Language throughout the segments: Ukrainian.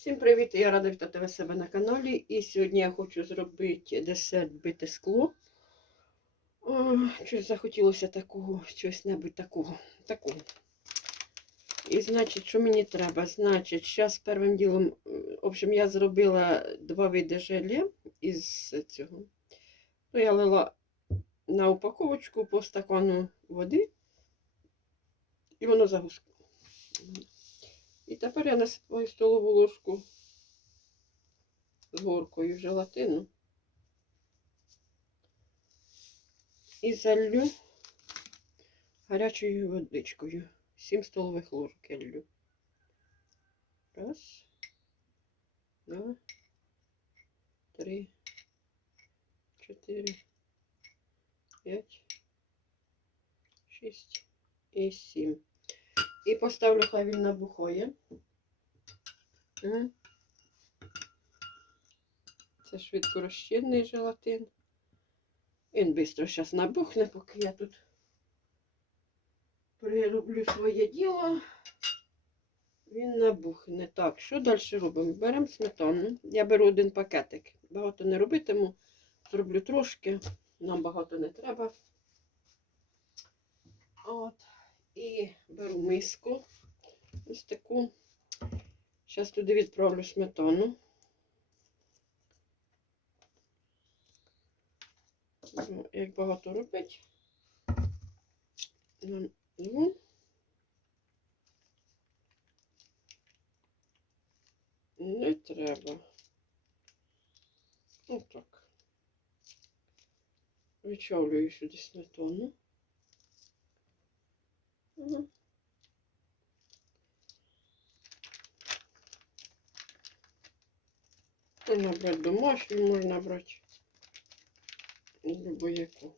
Всім привіт! Я рада вітати вас себе на каналі. І сьогодні я хочу зробити десерт бите скло. О, щось захотілося такого, щось небудь такого. такого. І значить, що мені треба? Значить, зараз першим ділом, е, в общем, я зробила два види желе із цього. Ну, я лила на упаковочку по стакану води, і воно загускало. І тепер я насипаю столову ложку з горкою желатину і залью гарячою водичкою. 7 столових ложок я лью. Раз, два, три, чотири, п'ять, шість і сім. І поставлю, хай він набухає. Це швидко розчинний желатин. Він швидко зараз набухне, поки я тут прироблю своє діло. Він набухне. Так, що далі робимо? Беремо сметану. Я беру один пакетик. Багато не робитиму. Зроблю трошки. Нам багато не треба. От. І беру миску. Ось таку. Зараз туди відправлю сметану. Ну, Як багато робити. Ну, Ну. Не треба. Отак. Вичавлюю сюди сметану. Ага. Можна брати домашню, можна брати любу-яку.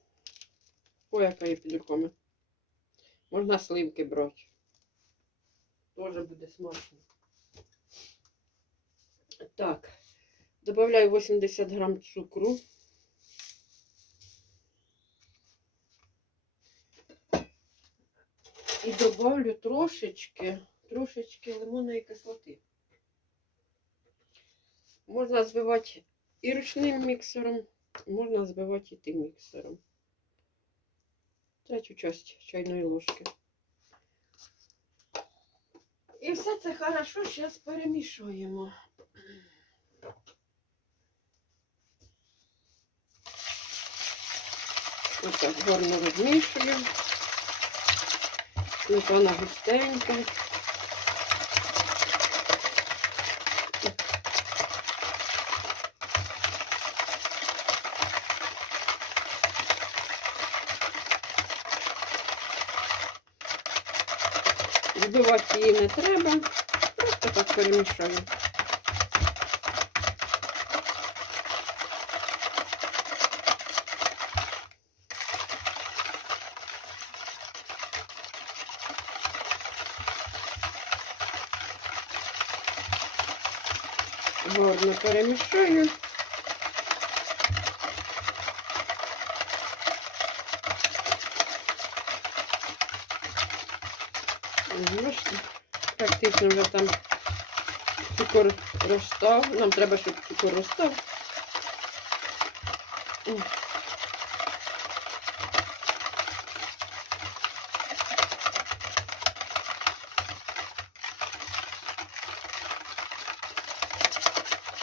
О, яка є під руками. Можна сливки брати. Тоже буде смачно. Так, добавляю 80 грам цукру. І добавлю трошечки, трошечки лимонної кислоти. Можна збивати і ручним міксером, можна збивати і тим міксером. Третю часть чайної ложки. І все це хорошо зараз перемішуємо. Отак гарно розмішую. Сметана густенька. Збивати її не треба, просто так перемішаю. Гарно перемішаю. Практично вже там цукор розстав. Нам треба, щоб цукор розстав. О.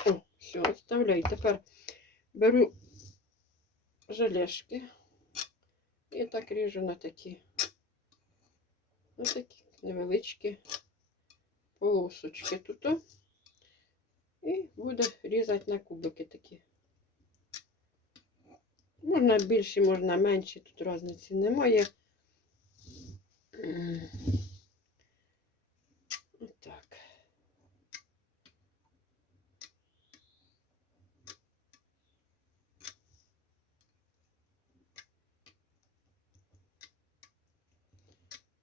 О, все. Тепер беру желешки і так ріжу на такі. Ось такі невеличкі полосочки тут. І буду різати на кубики такі. Можна більші, можна менші, тут різниці немає. М. Отак.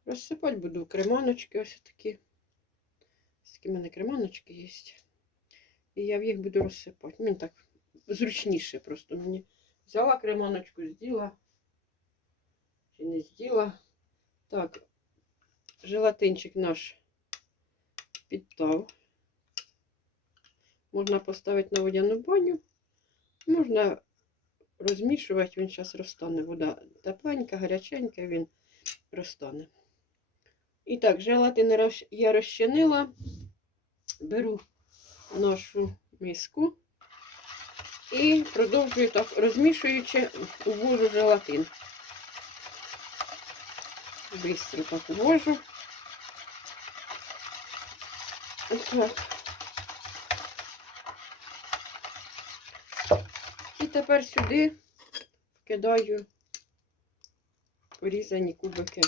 Розсипати буду креманочки ось такі. Ось такі в мене креманочки є. І я в їх буду розсипати. Мені так зручніше просто мені. Взяла креманочку, зділа. Чи не зділа. Так, желатинчик наш підтав. Можна поставити на водяну баню, можна розмішувати, він зараз розтане. Вода тепленька, гаряченька, він розтане. І так, желатин я розчинила, беру нашу миску і продовжую так, розмішуючи, увожу желатин. Бистро так увожу. Так. І тепер сюди кидаю порізані кубики.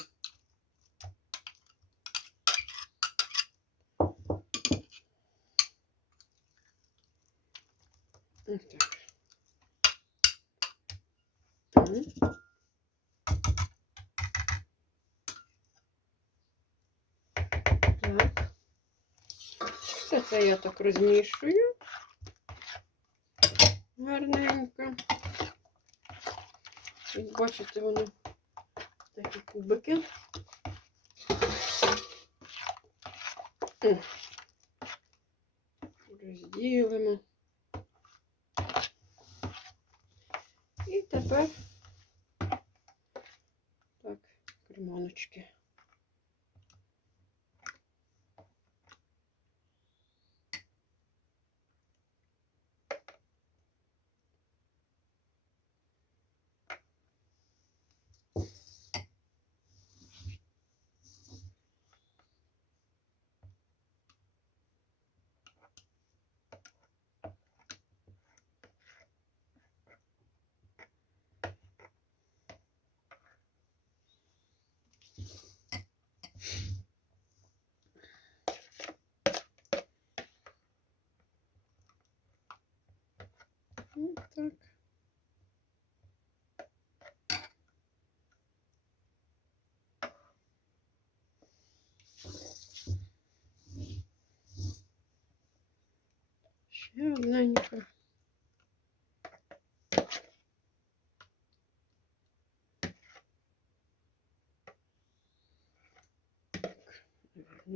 Ось так. Все це я так розмішую. Гарненько. Як бачите, воно такі кубики. Розділимо. І тепер так, креманочки. Ось так. Ще одненько.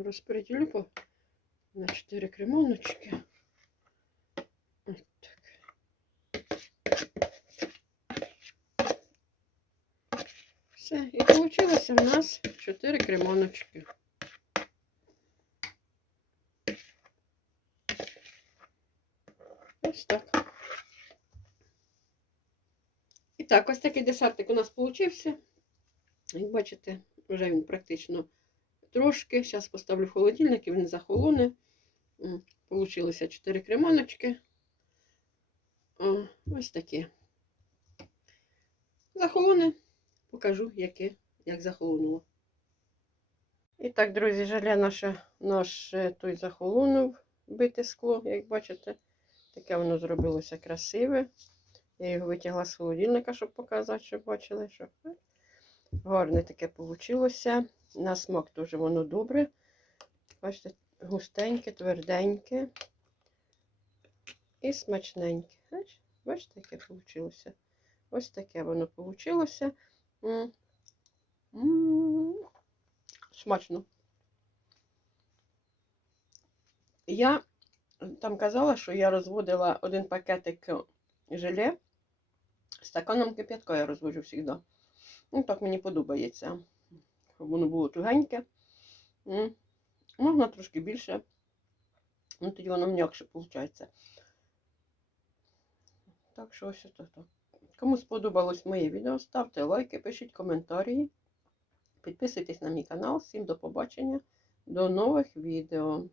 Розподілю по на 4 кремоночки. Ось так. Все, і вийшло в нас 4 кремоночки. Ось так. І так, ось такий десертик у нас получився. Як бачите, вже він практично трошки. Зараз поставлю в холодильник і він захолоне. М, Получилося 4 креманочки. О, ось такі. Захолоне. Покажу, яке, як захолонуло. І так, друзі, желе наше, наш е, той захолонув бите скло, як бачите. Таке воно зробилося красиве. Я його витягла з холодильника, щоб показати, щоб бачили, що гарне таке вийшло. На смак теж воно добре. Бачите, густеньке, тверденьке і смачненьке. Бачите, яке вийшло? Ось таке воно вийшло. Смачно. Я там казала, що я розводила один пакетик желе. Стаканом кип'ятка я розводжу завжди. Ну, так мені подобається. Щоб воно було тугеньке. Можна трошки більше. Ну, тоді воно м'якше виходить. Так що ось так. Кому сподобалось моє відео, ставте лайки, пишіть коментарі. Підписуйтесь на мій канал. Всім до побачення, до нових відео.